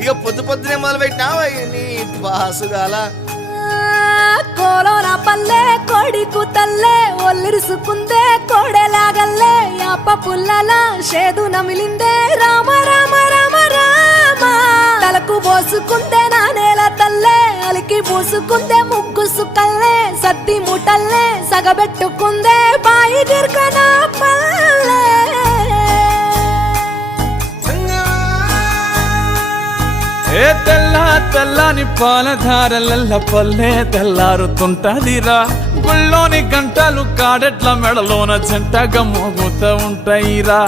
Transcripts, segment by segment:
ఇక పొద్దు పొద్దునే మొదలు పెట్టినావా నీ పాసుగాల కోలోన పల్లె కోడి కూతల్లే ఒల్లిరుసుకుందే కోడెలాగల్లే యాప పుల్లల షేదు నమిలిందే రామ రామ రామ రామ తలకు పోసుకుందే నా నేల తల్లే అలికి పూసుకుందే ముగ్గు సుక్కల్లే సత్తి ముటల్లే సగబెట్టుకుందే బాయి గిర్కన పల్లె ఏ తెల్ల తెల్లని పాలధారలల్ల పల్లె తెల్లారుతుంటదిరా గుళ్ళోని గంటలు కాడెట్ల మెడలోన జంటగా మోగుతూ ఉంటాయిరా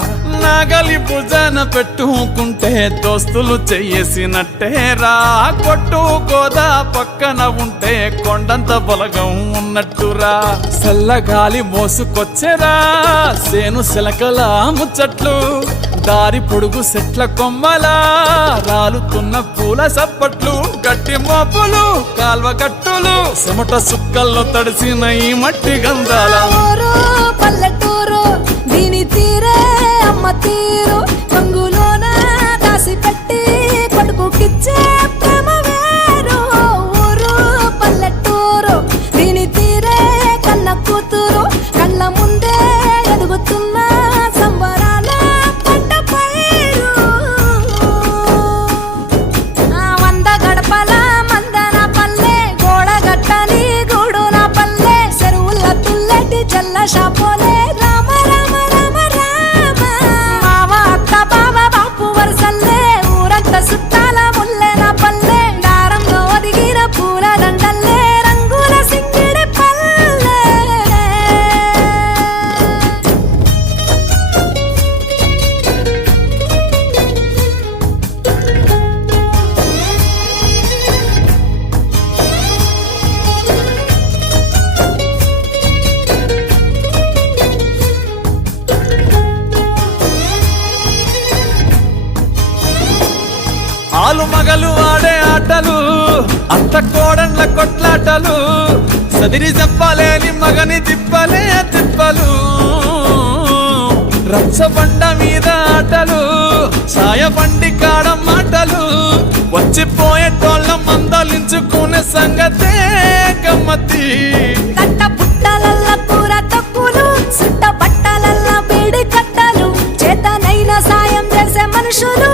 నాగలి భుజాన పెట్టుకుంటే దోస్తులు చెయ్యేసినట్టేరా కొట్టు గోదా పక్కన ఉంటే కొండంత బలగం ఉన్నట్టురా చల్లగాలి మోసుకొచ్చెరా సేను శిలకల ముచ్చట్లు దారి పొడుగు సెట్ల కొమ్మలా రాలుతున్న పూల సప్పట్లు గట్టి మోపులు కాల్వ కట్టులు చెమట సుక్కల్లో తడిసిన ఈ మట్టి గంధాల పల్లెటూరు దీని తీరే అమ్మ తీరు కొంగులోన దాసి పెట్టి కొడుకుకిచ్చే ప్రేమ వేరు ఊరు పల్లెటూరు దీని తీరే కన్న కూతురు కళ్ళ ముందే ఎదుగుతున్న సంబరాల పంట పైరు వంద గడపల మందన పల్లె గోడ గట్టని గూడున పల్లె చెరువుల తుల్లటి జల్ల షాపోలే రామ రామ రామ రామ మావ అత్త బావ బాపు వరసల్లే ఊరంత సుట్టాల ముల్లెన పల్లె దారంలో ఒదిగిన పూల దండల్లే రంగుల సింగిడి పల్లె ఆలు మగలు ఆడే ఆటలు అత్త కోడళ్ళ కొట్లాటలు సదిరి చెప్పలేని మగని తిప్పలే తిప్పలు రచ్చబండ మీద ఆటలు సాయబండి కాడ మాటలు వచ్చిపోయేటోళ్ళ మందలించుకునే సంగతే గమ్మతి కట్ట పుట్టలల్ల కూర తక్కులు సుట్ట బట్టలల్ల బీడి కట్టలు చేతనైన సాయం చేసే మనుషులు